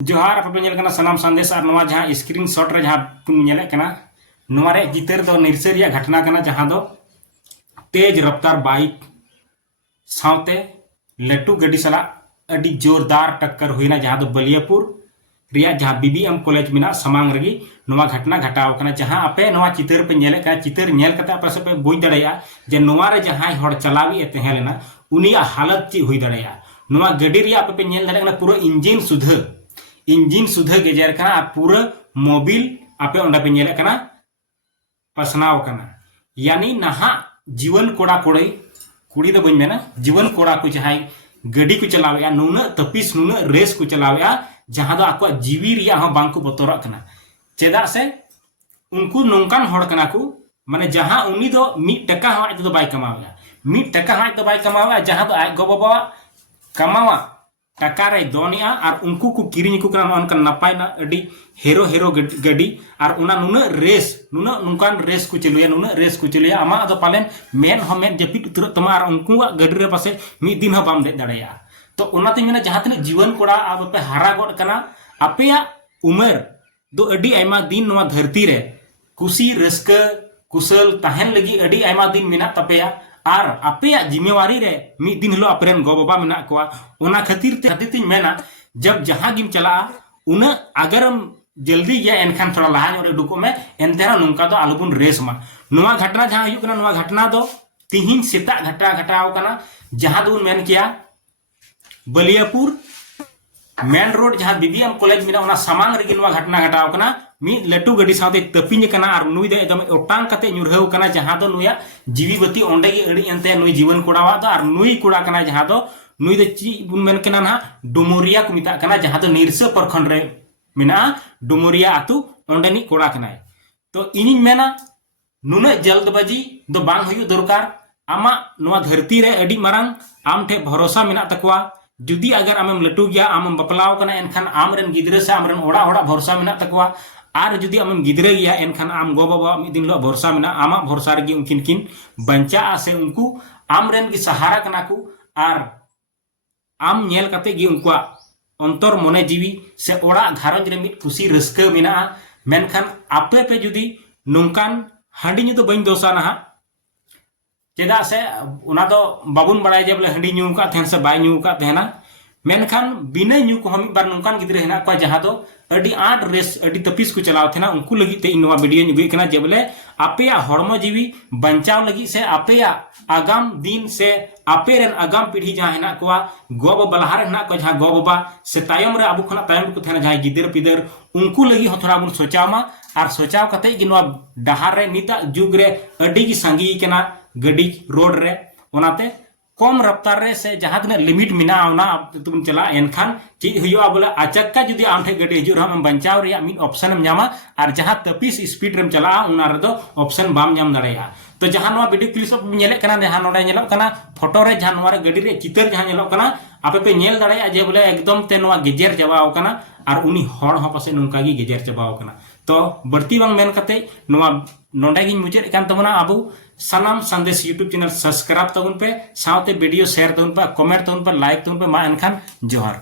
जोहार आपे नेलकना सनाम संदेश और नवा जहां स्क्रीनशॉट रे जहां पुन नेले कना नवा रे चितर दो निरसे रिया घटना कना जहां दो तेज रफ्तार बाइक सावते लट्टू गड्डी सला अडी जोरदार टक्कर हुईना जहां दो बलियापुर रिया जहां बीबीएम कॉलेज मिना समांग रगी नवा घटना घटाव कना जहां आपे नवा चितर पे नेले कना चितर नेल कते आपे से पे बुझ दड़ाया जे नवा रे जहां हड़ चलावी ए तहेलेना उनिया हालत ची हुई दड़ाया नवा गड्डी रिया आपे पे नेल दड़े कना पूरा इंजिन सुधा गेजर कना पूरा मोबिल आपे ओंडा पे नेले कना पसनाव कना यानी नहा जीवन कोड़ा कोड़े कुड़ी दो बन मेना जीवन कोड़ा को जहां गड्डी को चलावे नुना तपिस नुना रेस को चलावे जहां दो आको जीवी रिया हो बांग को बतोरा कना चेदा से उनको नोंकान हड़ कना को माने जहां उनी दो 1 टका हो आज दो बाय कमावे 1 टका हो आज दो बाय कमावे जहां दो आज गो बाबा कमावा टका रे दोनिया और उनको को किरिंग को कना अनका नपाय ना अडी हेरो गड्डी और उना नुना रेस नुना नुकान रेस को चलुया नुना रेस को चलुया आमा दो पालेन मेन हो मेन जपिट उतर तमा और उनको गड्डी रे पासे 1 दिन हो बाम दे दड़ाया तो उनाते मेना जहां तने जीवन कोड़ा अब पे हारा गड कना अपेया उमर दो अडी आयमा दिन नवा धरती रे कुसी रस्का कुशल ताहन लगी अडी आयमा दिन मेना तपेया और अपेया जिम्मेवारी रे 1 दिन हिलो अपरेन गो बाबा मेना कोआ ओना खातिर ते मेना जब जहां गिम चला उना अगर हम जल्दी गया एनखान थोड़ा लहा रे डुको में एनतेरा नुका दो आलुबुन रेस मा नवा घटना जहां हुई कना नवा घटना दो तिहिन सेता घटना घटाव कना जहां दो मेन किया बलियापुर मेन रोड जहां बीबीएम कॉलेज मिना ओना सामांग रे नवा घटना घटाव कना मी लट्टू गड्डी साथे तपिन कना और नुई दे एकदम ओटांग कते नुरहव कना जहां दो नुया जीवी बत्ती ओंडे गी अड़ी एनते नुई जीवन कोड़ावा दो और नुई कोड़ा कना जहां दो नुई दे ची बुन मेन कना ना डुमोरिया को मिता कना जहां दो निरसे प्रखंड रे मिना डुमोरिया आतु ओंडे नि कोड़ा कना तो इनि मेना नुना जल्दबाजी दो बांग हुई दरकार आमा नुआ धरती रे अड़ी मारंग आम ठे भरोसा मिना तकवा जुदी अगर आमेम लट्टू गया आम बपलाव कना एनखान आमरेन गिद्रे से आमरेन ओड़ा ओड़ा भरोसा मिना तकवा और जुदी आमेम गिद्रे गया एनखान आम गो बाबा 1 दिन लो भरोसा मिना आमा भरोसा रे उनकिन किन बंचा से उनको आमरेन की सहारा कना को और आम नेल कते गी उनको अंतर मने जीवी से ओड़ा घारंज रे मिट खुशी रस्का मिना मेनखान आपे पे जुदी नोंकान हांडी तो बइन दोसा ना चेदा से उना दो बाबुन बड़ाय जे बोले हंडी न्यू का थेन से बाय न्यू का थेना मेनखान बिना न्यू को हम बार नोंकान गिद्रे हेना को जहां दो अडी आट रेस अडी तपिस को चलाव थेना उनको लगी ते इनवा वीडियो नुगई कना जे बोले आपेया हड़मो जीवी बंचाव लगी से आपेया आगाम दिन से आपेरन आगाम पीढ़ी जहां हेना को गो बलहार हेना को जहां गो बाबा से तायम रे अबु खना तायम को थेना जहां गिदर पिदर उनको लगी हो थोड़ा बुन सोचावमा और सोचाव कते कि नवा डहार रे निता जुग रे अडी की संगी कना गड्डी रोड रे ओनाते कम रफ्तार रे से जहां तने लिमिट मिना ओना तुम चला एनखान ची हुआ बोले अचक्का जुदी आम ठे गड्डी हिजुर हम बंचाव रे मिन ऑप्शन हम न्यामा और जहां तपिस स्पीड रेम चला उना रे दो ऑप्शन बाम न्याम दड़ेया तो जहां नवा वीडियो क्लिप सब नेले कना जहां नोडे नेलो कना फोटो रे जहां नवा रे गड्डी रे चितर जहां नेलो कना आपे पे नेल दड़ेया जे बोले एकदम ते नवा गेजेर चबाव कना और उनी हड़ हो पासे नुका गी गेजेर चबाव कना तो बढ़ती बांग मेन कते नवा नोडे गी मुचेद कान तमना आबू सनाम संदेश यूट्यूब चैनल सब्सक्राइब तबन पे साथे वीडियो शेयर तबन पे कमेंट तबन पे लाइक तबन पे मा एनखान जोहार।